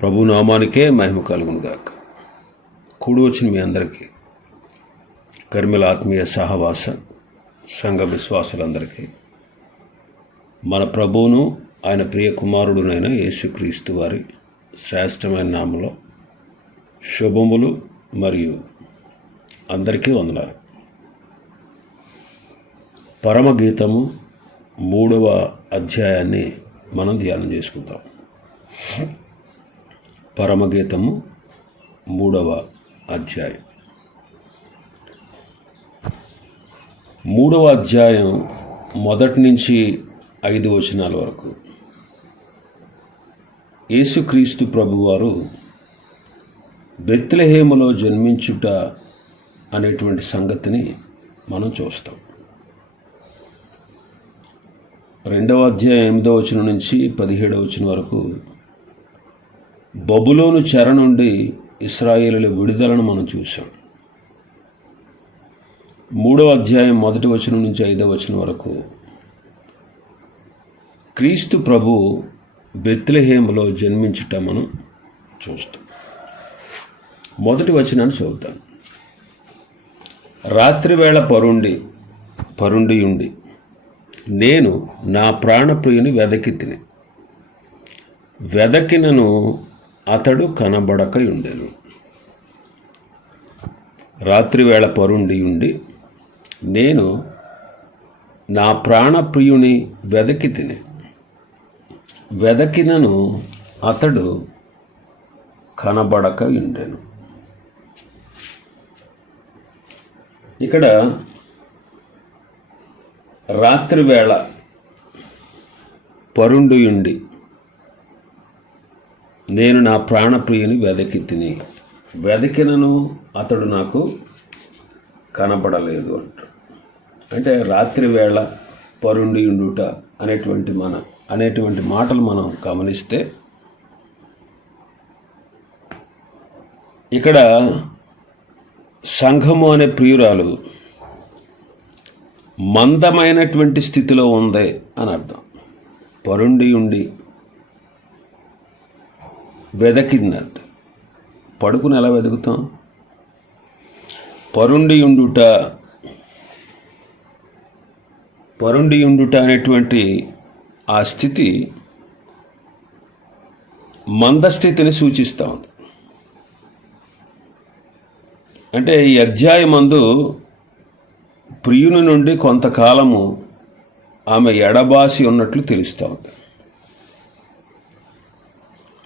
ప్రభు నామానికే మహిమ కలుగునుగాక కూడి వచ్చిన మీ అందరికీ కర్మిల ఆత్మీయ సహవాస సంఘ విశ్వాసులందరికీ మన ప్రభువును ఆయన ప్రియ కుమారుడునైన యేసుక్రీస్తు వారి శ్రేష్టమైన నామలో శుభములు మరియు అందరికీ వందనాలు. పరమగీతము మూడవ అధ్యాయాన్ని మనం ధ్యానం చేసుకుందాం. పరమగీతము మూడవ అధ్యాయం. మూడవ అధ్యాయం మొదటి నుంచి ఐదు వచనాల వరకు. యేసుక్రీస్తు ప్రభువారు బెత్లహేములో జన్మించుట అనేటువంటి సంగతిని మనం చూస్తాం. రెండవ అధ్యాయం ఎనిమిదవ వచనం నుంచి పదిహేడవ వచనం వరకు బబులోను చెర నుండి ఇస్రాయేలుల విడుదలను మనం చూసాం మూడవ అధ్యాయం మొదటి వచనం నుంచి ఐదవ వచనం వరకు క్రీస్తు ప్రభు బెత్లహేములో జన్మించుట మనం చూస్తాం. మొదటి వచనాన్ని చదువుతాం. రాత్రివేళ పరుండి పరుండి ఉండి నేను నా ప్రాణప్రియుని వెదకి తిని వెదకినను అతడు కనబడక ఉండెను రాత్రివేళ పరుండి ఉండి నేను నా ప్రాణప్రియుని వెదకి తిని. వెదకినను అతడు కనబడక ఉండెను ఇక్కడ రాత్రివేళ పరుండియుండి నేను నా ప్రాణప్రియుని వెదకి తిని వెదకినను అతడు నాకు కనపడలేదు అంట. అంటే రాత్రి వేళ పరుండి ఉండుట అనేటువంటి మన అనేటువంటి మాటలు మనం గమనిస్తే ఇక్కడ సంఘము అనే ప్రియురాలు మందమైనటువంటి స్థితిలో ఉంది అని అర్థం. పరుండి ఉండి వెదకిందంట. పడుకుని ఎలా వెతుకుతాం పరుండి ఉండుట పరుండి ఉండుట అనేటువంటి ఆ స్థితి మందస్థితిని సూచిస్తూ ఉంది. అంటే ఈ అధ్యాయమందు ప్రియుని నుండి కొంతకాలము ఆమె ఎడబాసి ఉన్నట్లు తెలుస్తూ ఉంది.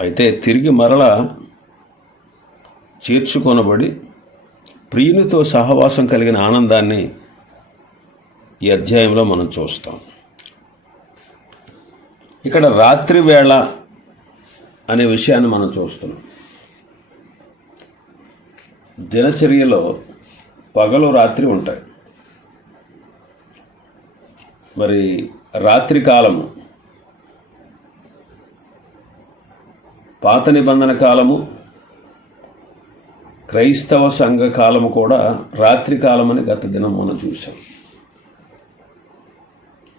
అయితే తిరిగి మరల చేర్చుకొనబడి ప్రియునితో సహవాసం కలిగిన ఆనందాన్ని ఈ అధ్యాయంలో మనం చూస్తాం. ఇక్కడ రాత్రి వేళ అనే విషయాన్ని మనం చూస్తున్నాం. దినచర్యలో పగలు రాత్రి ఉంటాయి. మరి రాత్రి కాలము పాత నిబంధన కాలము క్రైస్తవ సంఘ కాలము కూడా రాత్రి కాలమని గత దినం మనం చూసాం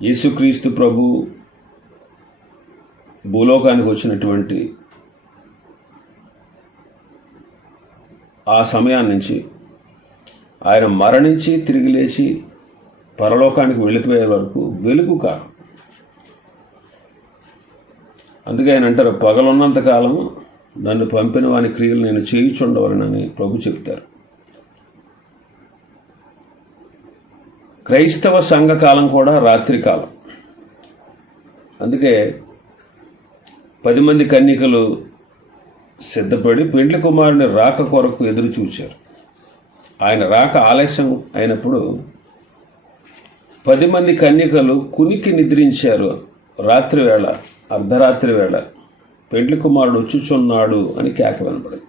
యేసుక్రీస్తు ప్రభు భూలోకానికి వచ్చినటువంటి ఆ సమయాన్ని నుంచి ఆయన మరణించి తిరిగి లేచి పరలోకానికి వెళ్ళిపోయే వరకు వెలుగు కాలం అందుకే ఆయన అంటారు పగలున్నంత కాలము నన్ను పంపిన వాని క్రియలు నేను చేయుచుండవలనని ప్రభు చెప్తారు క్రైస్తవ సంఘకాలం కూడా రాత్రి కాలం. అందుకే పది మంది కన్యకలు సిద్ధపడి పెండ్లి కుమారుని రాక కొరకు ఎదురు చూశారు. ఆయన రాక ఆలస్యం అయినప్పుడు పది మంది కన్యకలు కునికి నిద్రించారు రాత్రి వేళ అర్ధరాత్రి వేళ పెండ్లి కుమారుడు వచ్చుచున్నాడు అని కేక వినపడింది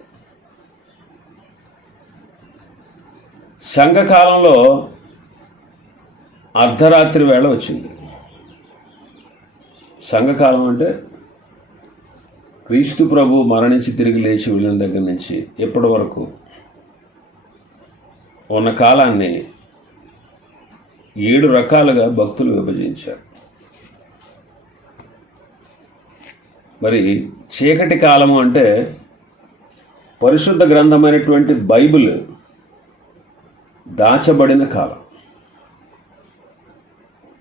సంఘకాలంలో అర్ధరాత్రి వేళ వచ్చింది. సంఘకాలం అంటే క్రీస్తు ప్రభు మరణించి తిరిగి లేచి వెళ్ళిన దగ్గర నుంచి ఇప్పటి వరకు? ఉన్న కాలాన్ని ఏడు రకాలుగా భక్తులు విభజించారు. మరి చీకటి కాలము అంటే పరిశుద్ధ గ్రంథమైనటువంటి బైబిల్ దాచబడిన కాలం.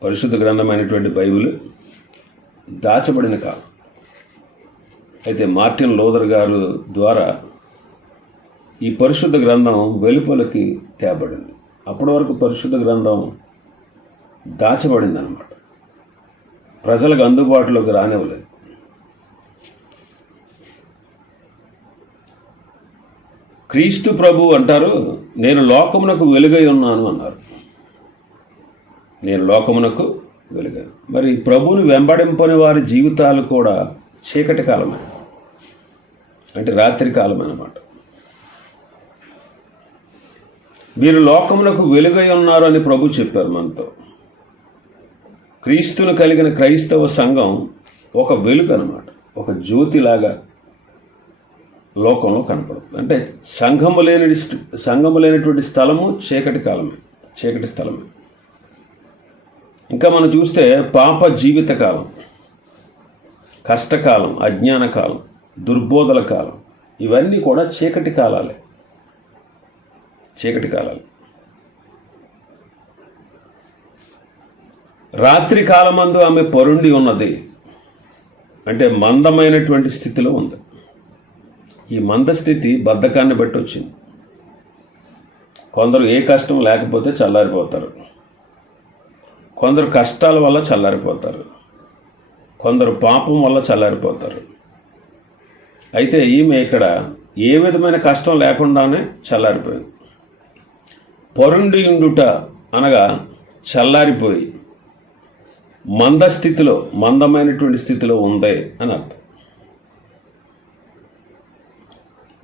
పరిశుద్ధ గ్రంథమైనటువంటి బైబిల్ దాచబడిన కాలం. అయితే మార్టిన్ లోదర్ గారు ద్వారా ఈ పరిశుద్ధ గ్రంథం వెలుపలకి తేబడింది. అప్పటి వరకు పరిశుద్ధ గ్రంథం దాచబడింది అనమాట ప్రజలకు అందుబాటులోకి రానివ్వలేదు. క్రీస్తు ప్రభు అంటారు నేను లోకమునకు వెలుగై ఉన్నాను అన్నారు. నేను లోకమునకు వెలుగాను మరి ప్రభువుని వెంబడింపని వారి జీవితాలు కూడా చీకటి కాలమే. అంటే రాత్రి కాలం అన్నమాట. మీరు లోకమునకు వెలుగై ఉన్నారు అని ప్రభు చెప్పారు మనతో. క్రీస్తును కలిగిన క్రైస్తవ సంఘం ఒక వెలుగు అనమాట ఒక జ్యోతిలాగా లోకంలో కనపడుతుంది అంటే సంఘము లేని సంఘము లేనటువంటి స్థలము చీకటి కాలమే చీకటి స్థలమే. ఇంకా మనం చూస్తే పాప జీవిత కాలం కష్టకాలం అజ్ఞాన కాలం దుర్బోధల కాలం ఇవన్నీ కూడా చీకటి కాలాలే. చీకటి కాలాలు. రాత్రి కాలమందు ఆమె పరుండి ఉన్నది. అంటే మందమైనటువంటి స్థితిలో ఉంది. ఈ మంద స్థితి బద్ధకాన్ని బట్టి వచ్చింది. కొందరు ఏ కష్టం లేకపోతే చల్లారిపోతారు. కొందరు కష్టాల వల్ల చల్లారిపోతారు. కొందరు పాపం వల్ల చల్లారిపోతారు. అయితే ఈమె ఇక్కడ ఏ విధమైన కష్టం లేకుండానే చల్లారిపోయింది. పొరుండి ఉండుట అనగా చల్లారిపోయి మందస్థితిలో మందమైనటువంటి స్థితిలో ఉంది అని అర్థం.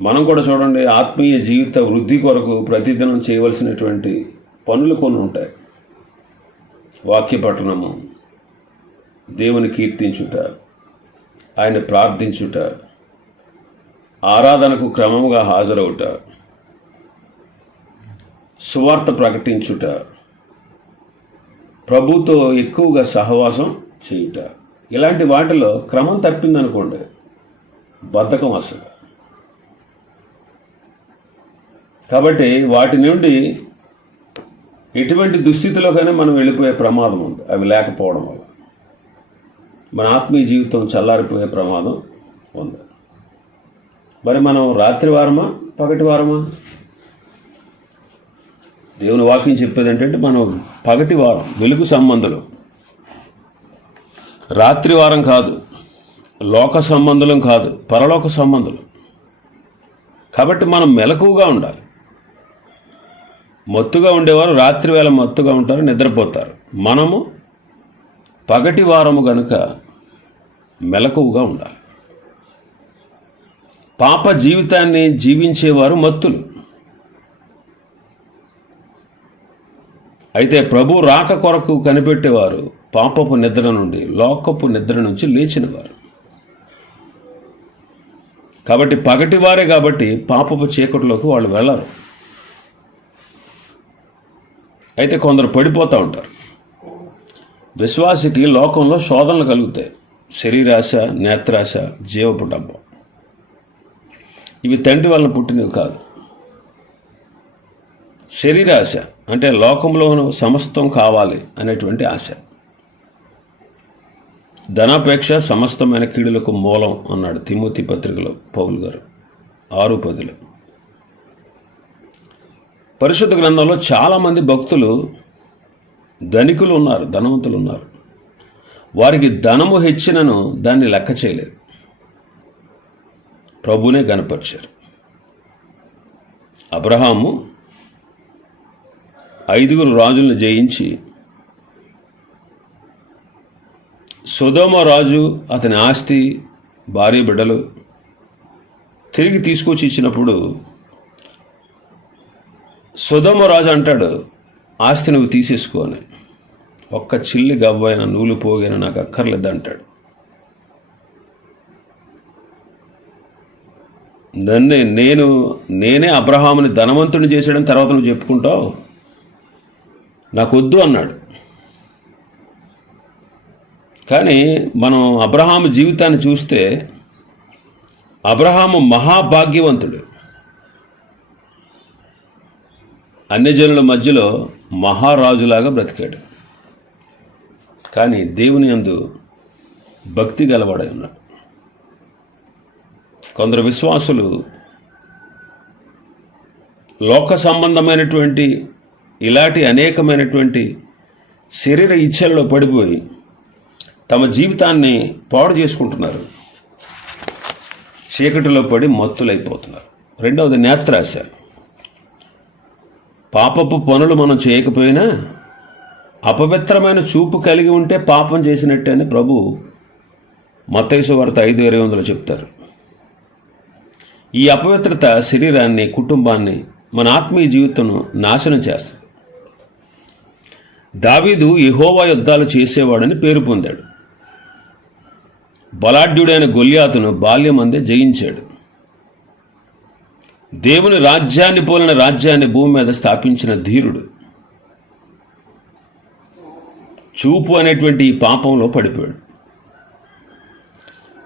మనం కూడా చూడండి ఆత్మీయ జీవిత వృద్ధి కొరకు ప్రతిదినం చేయవలసినటువంటి పనులు కొన్ని ఉంటాయి. వాక్య పఠనము దేవుని కీర్తించుట ఆయన ప్రార్థించుట ఆరాధనకు క్రమముగా హాజరవుట సువార్త ప్రకటించుట ప్రభుతో ఎక్కువగా సహవాసం చేయుట. ఇలాంటి వాటిలో క్రమం తప్పిందనుకోండి బద్ధకం అసలు. కాబట్టి వాటి నుండి ఎటువంటి దుస్థితిలోకైనా మనం వెళ్ళిపోయే ప్రమాదం ఉంది. అవి లేకపోవడం వల్ల. మన ఆత్మీయ జీవితం చల్లారిపోయే ప్రమాదం ఉంది. మరి మనం రాత్రి వారమా? పగటి వారమా? దేవుని వాక్యం చెప్పేది ఏంటంటే మనం పగటి వారం వెలుగు సంబంధులు. రాత్రి వారం కాదు లోక సంబంధులం కాదు పరలోక సంబంధులు. కాబట్టి మనం మెలకువగా ఉండాలి. మత్తుగా ఉండేవారు రాత్రి వేళ మత్తుగా ఉంటారు నిద్రపోతారు. మనము పగటి వారము గనుక మెలకువగా ఉండాలి. పాప జీవితాన్ని జీవించేవారు మత్తులు. అయితే ప్రభు రాక కొరకు కనిపెట్టేవారు పాపపు నిద్ర నుండి లోకపు నిద్ర నుంచి లేచినవారు. కాబట్టి పగటివారే కాబట్టి పాపపు చీకటిలోకి వాళ్ళు వెళ్ళరు. అయితే కొందరు పడిపోతూ ఉంటారు. విశ్వాసికి లోకంలో శోధనలు కలుగుతాయి. శరీరాశ నేత్రాశ జీవపు డబ్బం ఇవి తండ్రి వలన పుట్టినవి కాదు. శరీరాశ అంటే లోకంలోను సమస్తం కావాలి అనేటువంటి ఆశ. ధనాపేక్ష సమస్తమైన కీడులకు మూలం అన్నాడు తిమోతి పత్రికలో పౌల్ గారు. ఆరు పదులు. పరిశుద్ధ గ్రంథంలో చాలామంది భక్తులు ధనికులు ఉన్నారు ధనవంతులు ఉన్నారు. వారికి ధనము హెచ్చినను దాన్ని లెక్క చేయలేదు. ప్రభునే కనపరిచారు అబ్రహాము ఐదుగురు రాజులను జయించి సుధోమ రాజు అతని ఆస్తి భార్య బిడ్డలు తిరిగి తీసుకొచ్చి ఇచ్చినప్పుడు సుధమరాజు అంటాడు ఆస్తి నువ్వు తీసేసుకో అని. ఒక్క చిల్లి గవ్వైన నూలు పోగైన నాకు అక్కర్లేదు అంటాడు నన్ను నేను నేనే అబ్రహాముని ధనవంతుని చేసాడని తర్వాత నువ్వు చెప్పుకుంటావు? నాకు వద్దు అన్నాడు. కానీ మనం అబ్రహాము జీవితాన్ని చూస్తే అబ్రహాము మహాభాగ్యవంతుడు. అన్యజనుల మధ్యలో మహారాజులాగా బ్రతికాడు. కానీ దేవుని యందు భక్తి గలవాడై ఉన్నాడు. కొందరు విశ్వాసులు లోక సంబంధమైనటువంటి ఇలాంటి అనేకమైనటువంటి శరీర ఇచ్ఛల్లో పడిపోయి తమ జీవితాన్ని పాడు చేసుకుంటున్నారు. చీకటిలో పడి మత్తులైపోతున్నారు. రెండవది నేత్రాశ. పాపపు పనులు మనం చేయకపోయినా అపవిత్రమైన చూపు కలిగి ఉంటే పాపం చేసినట్టే అని ప్రభు మత్తైసు వార్త ఐదు ఇరవై వందలు చెప్తారు. ఈ అపవిత్రత శరీరాన్ని కుటుంబాన్ని మన ఆత్మీయ జీవితం నాశనం చేస్తుంది. దావీదు యెహోవా యుద్ధాలు చేసేవాడని పేరు పొందాడు. బలాఢ్యుడైన గొల్యాతును బాల్యమందే జయించాడు. దేవుని రాజ్యాన్ని పోలిన రాజ్యాన్ని భూమి మీద స్థాపించిన ధీరుడు. చూపు అనేటువంటి ఈ పాపంలో పడిపోయాడు.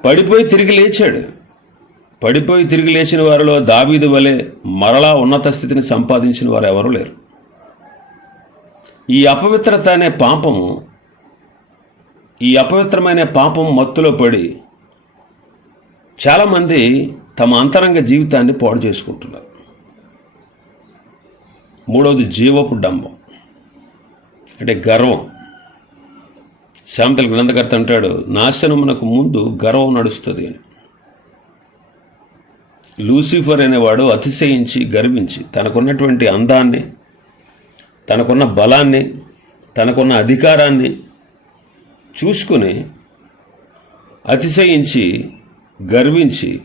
పడిపోయి తిరిగి లేచాడు. పడిపోయి తిరిగి లేచిన వారిలో దావీదు వలె మరలా ఉన్నత స్థితిని సంపాదించిన వారు ఎవరూ లేరు. ఈ అపవిత్రత అనే పాపము ఈ అపవిత్రమైన పాపం మత్తులో పడి చాలామంది తమ అంతరంగ జీవితాన్ని పాడు చేసుకుంటున్నారు. మూడవది జీవపు డంబం. అంటే గర్వం. శాంతల గ్రంథకర్త అంటాడు నాశనమునకు ముందు గర్వం నడుస్తుంది అని. లూసిఫర్ అనేవాడు అతిశయించి గర్వించి తనకున్నటువంటి అందాన్ని తనకున్న బలాన్ని తనకున్న అధికారాన్ని చూసుకుని అతిశయించి గర్వించి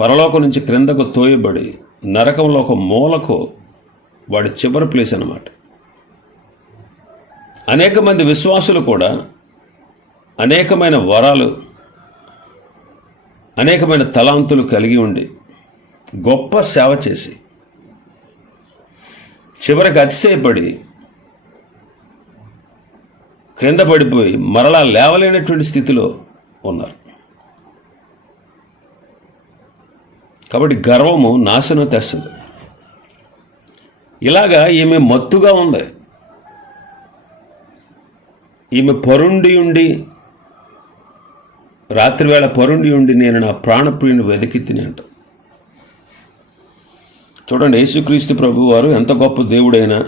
పరలోకం నుంచి క్రిందకు తోయబడి నరకంలో ఒక మూలకు వాడి చివరి ప్లేస్ అన్నమాట. అనేక మంది విశ్వాసులు కూడా అనేకమైన వరాలు అనేకమైన తలాంతులు కలిగి ఉండి గొప్ప సేవ చేసి చివరికి అతిశయపడి క్రింద పడిపోయి మరలా లేవలేనటువంటి స్థితిలో ఉన్నారు. కాబట్టి గర్వము నాశనం తెస్తుంది. ఇలాగా ఈమె మత్తుగా ఉంది. ఈమె పరుండి ఉండి రాత్రివేళ పరుండి ఉండి నేను నా ప్రాణప్రియుని వెతికి తిని అంట చూడండి యేసుక్రీస్తు ప్రభు వారు ఎంత గొప్ప దేవుడైనా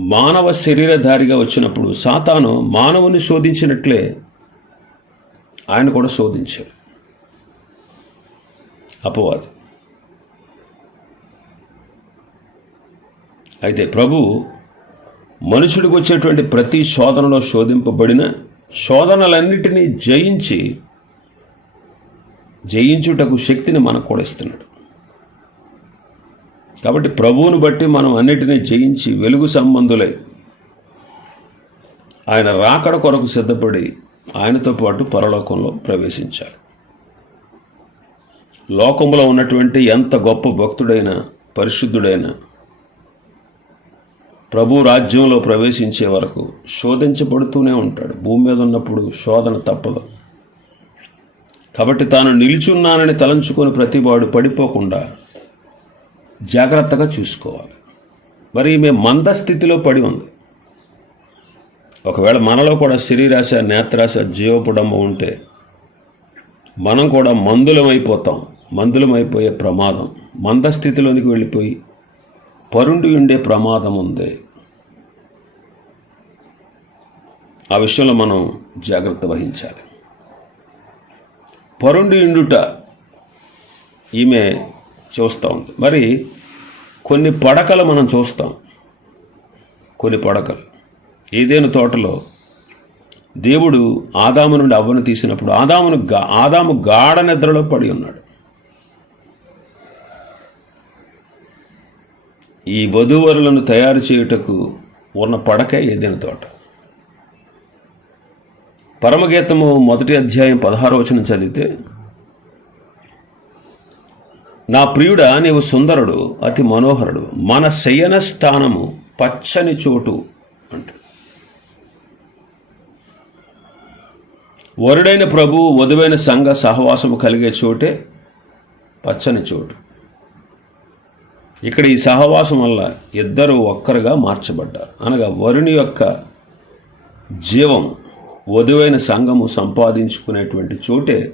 మానవ శరీరధారిగా వచ్చినప్పుడు సాతాను మానవుని శోధించినట్లే ఆయన కూడా శోధించాడు. అపవాది. అయితే ప్రభు మనుషుడికి వచ్చేటువంటి ప్రతి శోధనలో శోధింపబడిన శోధనలన్నిటినీ జయించి జయించుటకు శక్తిని మనకు కూడా ఇస్తున్నాడు. కాబట్టి ప్రభువును బట్టి మనం అన్నిటినీ జయించి వెలుగు సంబంధులై ఆయన రాకడ కొరకు సిద్ధపడి ఆయనతో పాటు పరలోకంలో ప్రవేశించాలి. లోకంలో ఉన్నటువంటి ఎంత గొప్ప భక్తుడైన పరిశుద్ధుడైన ప్రభు రాజ్యంలో ప్రవేశించే వరకు శోధించబడుతూనే ఉంటాడు. భూమి మీద ఉన్నప్పుడు శోధన తప్పదు. కాబట్టి తాను నిలిచున్నానని తలంచుకొని ప్రతివాడు పడిపోకుండా జాగ్రత్తగా చూసుకోవాలి. మరి ఈమె మందస్థితిలో పడి ఉంది. ఒకవేళ మనలో కూడా శరీరాశ నేత్రాశ జీవపుడమ్మ ఉంటే మనం కూడా మందులమైపోతాం. మందులమైపోయే ప్రమాదం. మందస్థితిలోనికి వెళ్ళిపోయి పరుండి ఉండే ప్రమాదం ఉంది. ఆ విషయంలో మనం జాగ్రత్త వహించాలి. పరుండి ఉండుట ఈమె చూస్తూ ఉంది. మరి కొన్ని పడకలు మనం చూస్తాం. కొన్ని పడకలు. ఏదైనా తోటలో దేవుడు ఆదాము నుండి అవ్వను తీసినప్పుడు ఆదామును గా ఆదాము గాఢ నిద్రలో పడి ఉన్నాడు. ఈ వధూవరులను తయారు చేయుటకు ఉన్న పడక ఎదిన తోట. పరమగీతము మొదటి అధ్యాయం పదహారో వచనం చదివితే నా ప్రియుడా నీవు సుందరుడు అతి మనోహరుడు మన శయన స్థానము పచ్చని చోటు అంట. వరుడైన ప్రభు వధువైన సంఘ సహవాసము కలిగే చోటే పచ్చని చోటు. ఇక్కడ ఈ సహవాసం వల్ల ఇద్దరు ఒక్కరుగా మార్చబడ్డారు. అనగా వరుని యొక్క జీవం వధువైన సంఘము సంపాదించుకునేటువంటి చోటే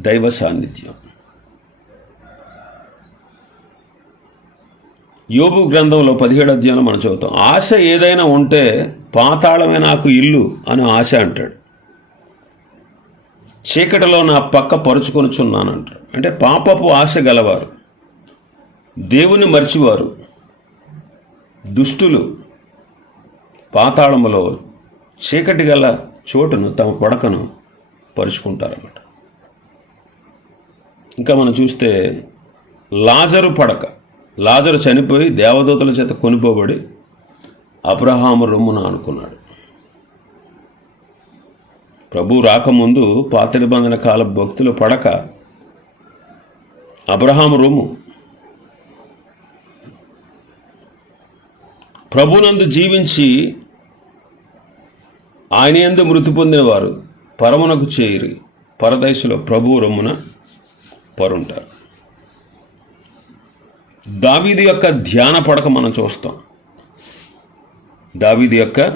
దైవ సాన్నిధ్యం. యోబు గ్రంథంలో పదిహేడు అధ్యాయంలో మనం చదువుతాం. ఆశ ఏదైనా ఉంటే పాతాళమే నాకు ఇల్లు అని ఆశ అంటాడు. చీకటిలో నా పక్క పరుచుకొనుచున్నాను అంటాడు అంటే పాపపు ఆశ గలవారు. దేవుని మర్చివారు దుష్టులు పాతాళములో చీకటి గల చోటును తమ పడకను పరుచుకుంటారన్నమాట. ఇంకా మనం చూస్తే లాజరు పడక. లాజరు చనిపోయి దేవదూతల చేత కొనిపోబడి అబ్రహాము రొమ్మున అనుకున్నాడు ప్రభు రాకముందు పాత నిబంధన కాల భక్తుల పడక అబ్రహాము రొమ్ము ప్రభునందు జీవించి ఆయన ఎందు మృతి పొందిన వారు పరమునకు చేరి పరదశలో ప్రభు రమ్మున పరుంటారు. దావీది యొక్క ధ్యాన పడక మనం చూస్తాం. దావీది యొక్క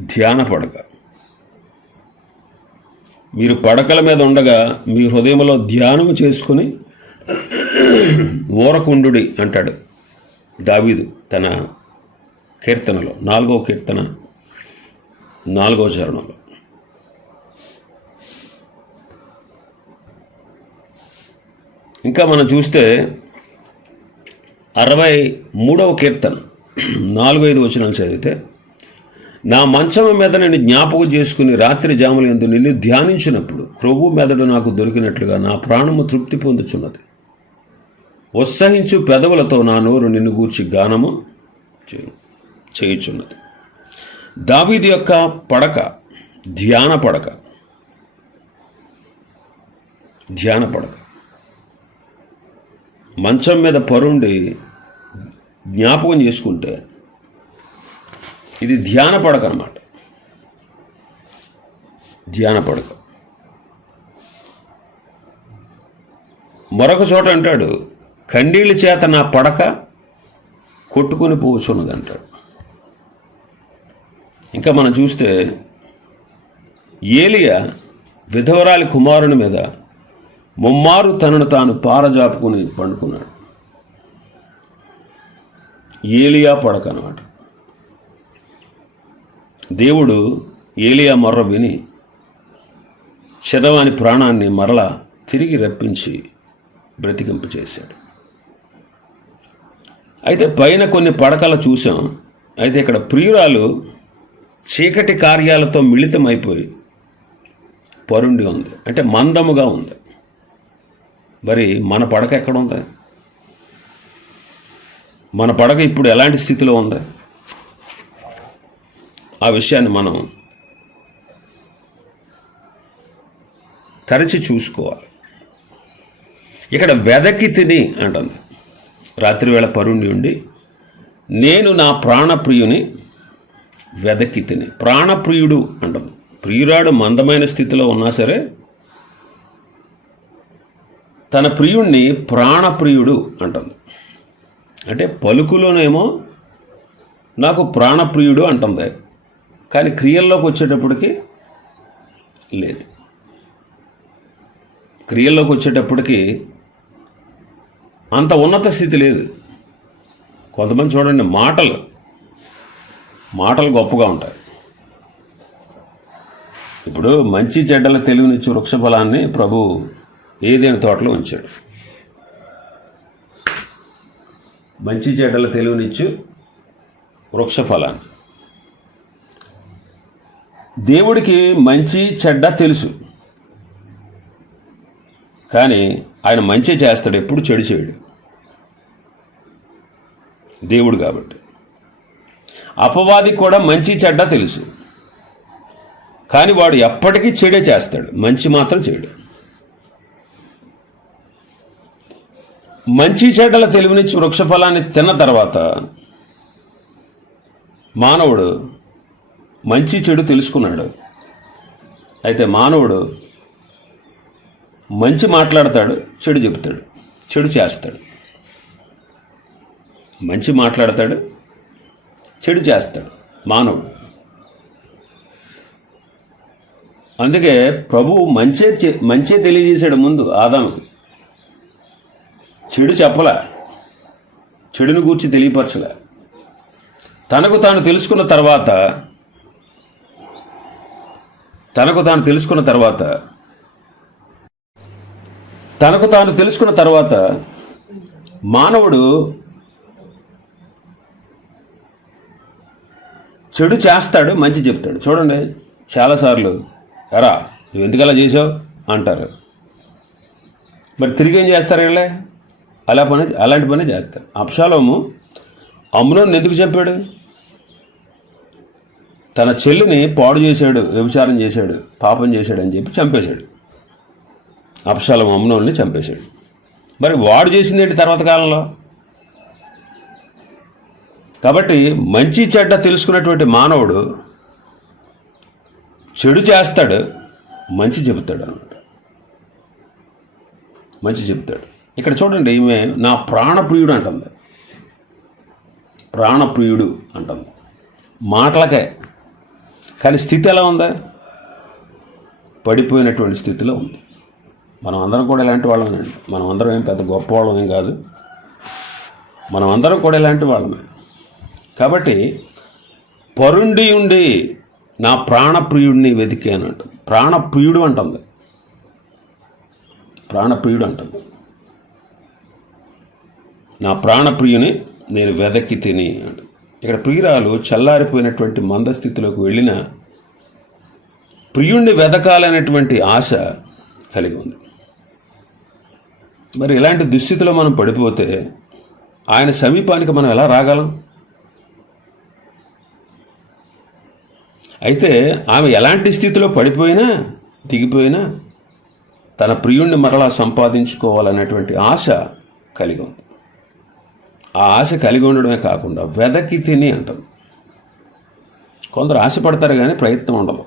ధ్యాన పడక. మీరు పడకల మీద ఉండగా మీ హృదయంలో ధ్యానం చేసుకుని ఊరకుండుడి అంటాడు. దావీదు తన కీర్తనలో నాలుగవ కీర్తన నాలుగవ చరణంలో. ఇంకా మనం చూస్తే అరవై మూడవ కీర్తన నాలుగు ఐదు వచనాలు చదివితే నా మంచం మీద నేను జ్ఞాపకం చేసుకుని రాత్రి జాముల ఎందు నిన్ను ధ్యానించినప్పుడు క్రొవ్వు మెదడు నాకు దొరికినట్లుగా నా ప్రాణము తృప్తి పొందుచున్నది. ఉత్సహించు పెదవులతో నా నోరు నిన్ను గూర్చి గానము చేయ- చేయుచున్నది. దావీది యొక్క పడక ధ్యాన పడక. ధ్యాన పడక. మంచం మీద పరుండి జ్ఞాపకం చేసుకుంటే ఇది ధ్యాన పడక అన్నమాట. ధ్యాన పడక. మరొక చోట అంటాడు కండీళ్ళ చేత నా పడక కొట్టుకుని పోచున్నది అంటాడు ఇంకా మనం చూస్తే ఏలియా విధవరాలి కుమారుని మీద ముమ్మారు తనను తాను పారజాపుకుని పండుకున్నాడు. ఏలియా పడక అనమాట దేవుడు ఏలియా మర్ర విని చదవాని ప్రాణాన్ని మరల తిరిగి రప్పించి బ్రతికింపు చేశాడు అయితే పైన కొన్ని పడకలు చూసాం అయితే ఇక్కడ ప్రియురాలు చీకటి కార్యాలతో మిళితమైపోయి పరుండి ఉంది. అంటే మందముగా ఉంది. మరి మన పడక ఎక్కడ ఉంది? మన పడక ఇప్పుడు ఎలాంటి స్థితిలో ఉంది? ఆ విషయాన్ని మనం తరచి చూసుకోవాలి. ఇక్కడ వెదకి తిని అంటుంది. రాత్రివేళ పరుండి ఉండి నేను నా ప్రాణప్రియుని వెదకి తిని. ప్రాణప్రియుడు అంటుంది ప్రియురాడు మందమైన స్థితిలో ఉన్నా సరే తన ప్రియుణ్ణి ప్రాణప్రియుడు అంటుంది అంటే పలుకులోనేమో నాకు ప్రాణప్రియుడు అంటుంది కానీ క్రియల్లోకి వచ్చేటప్పటికి లేదు. క్రియల్లోకి వచ్చేటప్పటికి అంత ఉన్నత స్థితి లేదు. కొంతమంది చూడండి మాటలు మాటలు గొప్పగా ఉంటాయి. ఇప్పుడు మంచి చెడ్డల తెలివినిచ్చు వృక్ష ఫలాన్ని ప్రభు ఏదైనా తోటలో ఉంచాడు. మంచి చెడ్డల తెలివినిచ్చు వృక్ష ఫలాన్ని. దేవుడికి మంచి చెడ్డ తెలుసు. కానీ ఆయన మంచి చేస్తాడు ఎప్పుడు చెడు చేయడు. దేవుడు కాబట్టి. అపవాది కూడా మంచి చెడ్డ తెలుసు. కానీ వాడు ఎప్పటికీ చెడే చేస్తాడు మంచి మాత్రం చేయడు. మంచి చెడ్డల తెలివినిచ్చి వృక్షఫలాన్ని తిన్న తర్వాత మానవుడు మంచి చెడు తెలుసుకున్నాడు. అయితే మానవుడు మంచి మాట్లాడతాడు చెడు చెబుతాడు చెడు చేస్తాడు. మంచి మాట్లాడతాడు చెడు చేస్తాడు మానవుడు. అందుకే ప్రభువు మంచే మంచే తెలియజేశాడు ముందు ఆదాముకి. చెడు చెప్పలా చెడును గూర్చి తెలియపరచలే. తనకు తాను తెలుసుకున్న తర్వాత తనకు తాను తెలుసుకున్న తర్వాత తనకు తాను తెలుసుకున్న తర్వాత మానవుడు చెడు చేస్తాడు మంచి చెప్తాడు. చూడండి చాలాసార్లు ఎరా నువ్వు ఎందుకు అలా చేసావు? అంటారు. మరి తిరిగి ఏం చేస్తారు వీళ్ళే? అలా పని అలాంటి పని చేస్తారు. అప్షాలోము అమ్మునోని ఎందుకు చెప్పాడు తన చెల్లిని పాడు చేశాడు వ్యభిచారం చేశాడు పాపం చేశాడు అని చెప్పి చంపేశాడు. అప్షాలం అమ్నోల్ని చంపేశాడు. మరి వాడు చేసింది ఏంటి తర్వాత కాలంలో? కాబట్టి మంచి చెడ్డ తెలుసుకున్నటువంటి మానవుడు చెడు చేస్తాడు మంచి చెబుతాడు అనమాట మంచి చెప్తాడు ఇక్కడ చూడండి ఈమె నా ప్రాణప్రియుడు అంటుంది. ప్రాణప్రియుడు అంటుంది. మాటలకే. కానీ స్థితి ఎలా ఉందా? పడిపోయినటువంటి స్థితిలో ఉంది. మనం అందరం కూడా ఇలాంటి వాళ్ళమేనండి మనం అందరం ఏం పెద్ద గొప్ప ఏం కాదు. మనం అందరం కూడా ఇలాంటి వాళ్ళమే. కాబట్టి పరుండి ఉండి నా ప్రాణప్రియుడిని వెతికానంట ప్రాణప్రియుడు అంటుంది. ప్రాణప్రియుడు అంటుంది. నా ప్రాణప్రియుని నేను వెదకి తిని అంట ఇక్కడ ప్రియురాలు చల్లారిపోయినటువంటి మందస్థితిలోకి వెళ్ళిన ప్రియుణ్ణి వెదకాలనేటువంటి ఆశ కలిగి ఉంది. మరి ఇలాంటి దుస్థితిలో మనం పడిపోతే ఆయన సమీపానికి మనం ఎలా రాగలం? అయితే ఆమె ఎలాంటి స్థితిలో పడిపోయినా దిగిపోయినా తన ప్రియుణ్ణి మరలా సంపాదించుకోవాలనేటువంటి ఆశ కలిగి ఉంది. ఆ ఆశ కలిగి ఉండడమే కాకుండా వెదకి తిని అంటారు కొందరు ఆశపడతారు కానీ ప్రయత్నం ఉండదు.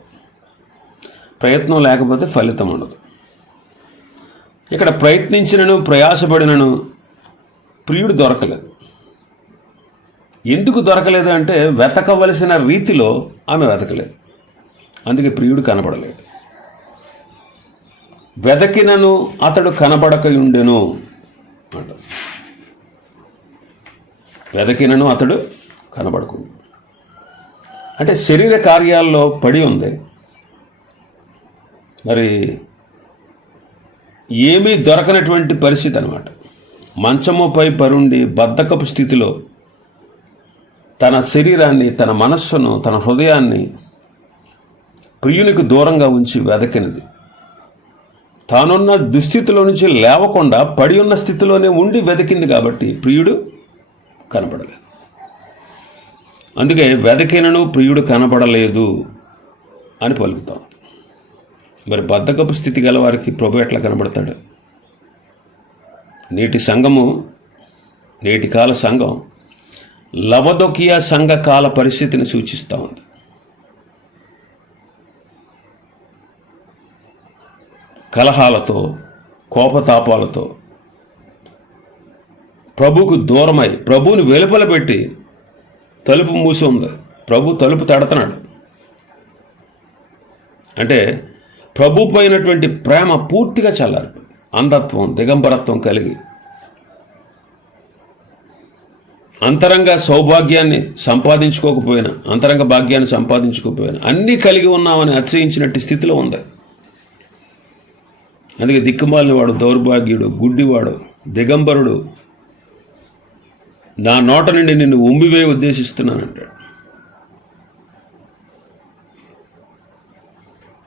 ప్రయత్నం లేకపోతే ఫలితం ఉండదు. ఇక్కడ ప్రయత్నించినను ప్రయాసపడినను ప్రియుడు దొరకలేదు. ఎందుకు దొరకలేదు అంటే వెతకవలసిన రీతిలో ఆమె వెతకలేదు. అందుకే ప్రియుడు కనపడలేదు. వెదకినను అతడు కనబడకయుండెను అంట వెదకినను అతడు కనబడకుండా అంటే శరీర కార్యాల్లో పడి ఉంది. మరి ఏమీ దొరకనటువంటి పరిస్థితి అనమాట మంచముపై పరుండి బద్ధకపు స్థితిలో తన శరీరాన్ని తన మనస్సును తన హృదయాన్ని ప్రియునికి దూరంగా ఉంచి వెదకినది. తానున్న దుస్థితిలో నుంచి లేవకుండా పడి ఉన్న స్థితిలోనే ఉండి వెతికింది కాబట్టి ప్రియుడు కనపడలేదు. అందుకే వెదకినను ప్రియుడు కనపడలేదు అని పలుకుతాం. మరి బద్ధకపు స్థితి గల వారికి ప్రభు ఎట్లా కనబడతాడు? నేటి సంఘము నేటి కాల సంఘం లవదొకియా సంఘ కాల పరిస్థితిని సూచిస్తూ ఉంది. కలహాలతో కోపతాపాలతో ప్రభుకు దూరమై ప్రభువుని వెలుపల పెట్టి తలుపు మూసి ఉంది. ప్రభు తలుపు తడుతున్నాడు అంటే ప్రభు పైనటువంటి ప్రేమ పూర్తిగా చల్లారిపోయింది. అంధత్వం దిగంబరత్వం కలిగి. అంతరంగ సౌభాగ్యాన్ని సంపాదించుకోకపోయినా అంతరంగ భాగ్యాన్ని సంపాదించుకోకపోయినా అన్నీ కలిగి ఉన్నామని అతిశయించినట్టు స్థితిలో ఉంది. అందుకే దిక్కుమాలిన వాడు దౌర్భాగ్యుడు గుడ్డివాడు దిగంబరుడు నా నోట నుండి నిన్ను ఉమ్మివే ఉద్దేశిస్తున్నానంటాడు.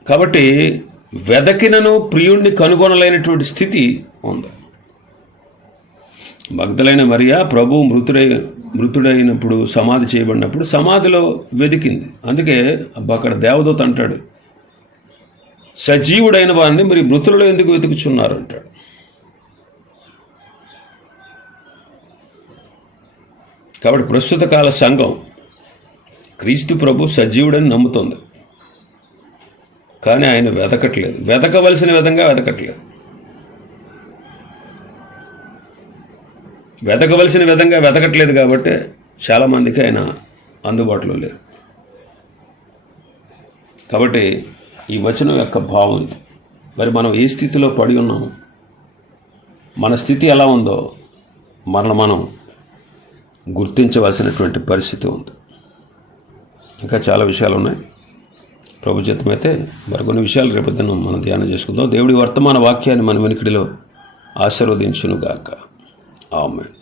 కాబట్టి వెదకినను ప్రియుణ్ణి కనుగొనలేనటువంటి స్థితి ఉంది. భక్తులైన మరియా ప్రభు మృతుడై మృతుడైనప్పుడు సమాధి చేయబడినప్పుడు సమాధిలో వెతికింది అందుకే అక్కడ దేవదూత అంటాడు సజీవుడైన వారిని మరి మృతులలో ఎందుకు వెతుకుచున్నారు? అంటాడు. కాబట్టి ప్రస్తుత కాల సంఘం క్రీస్తు ప్రభు సజీవుడని నమ్ముతుంది. కానీ ఆయన వెతకట్లేదు. వెతకవలసిన విధంగా వెతకట్లేదు. వెతకవలసిన విధంగా వెతకట్లేదు కాబట్టి చాలామందికి ఆయన అందుబాటులో లేరు. కాబట్టి ఈ వచనం యొక్క భావం ఇది. మరి మనం ఏ స్థితిలో పడి ఉన్నాము? మన స్థితి ఎలా ఉందో మనల్ని మనం గుర్తించవలసినటువంటి పరిస్థితి ఉంది. ఇంకా చాలా విషయాలు ఉన్నాయి. ప్రభు చిత్తమైతే మరికొన్ని విషయాలు రేపొద్దున మనం ధ్యానం చేసుకుందాం. దేవుడి వర్తమాన వాక్యాన్ని మన వెనుకడిలో ఆశీర్వదించునుగాక. ఆమెన్.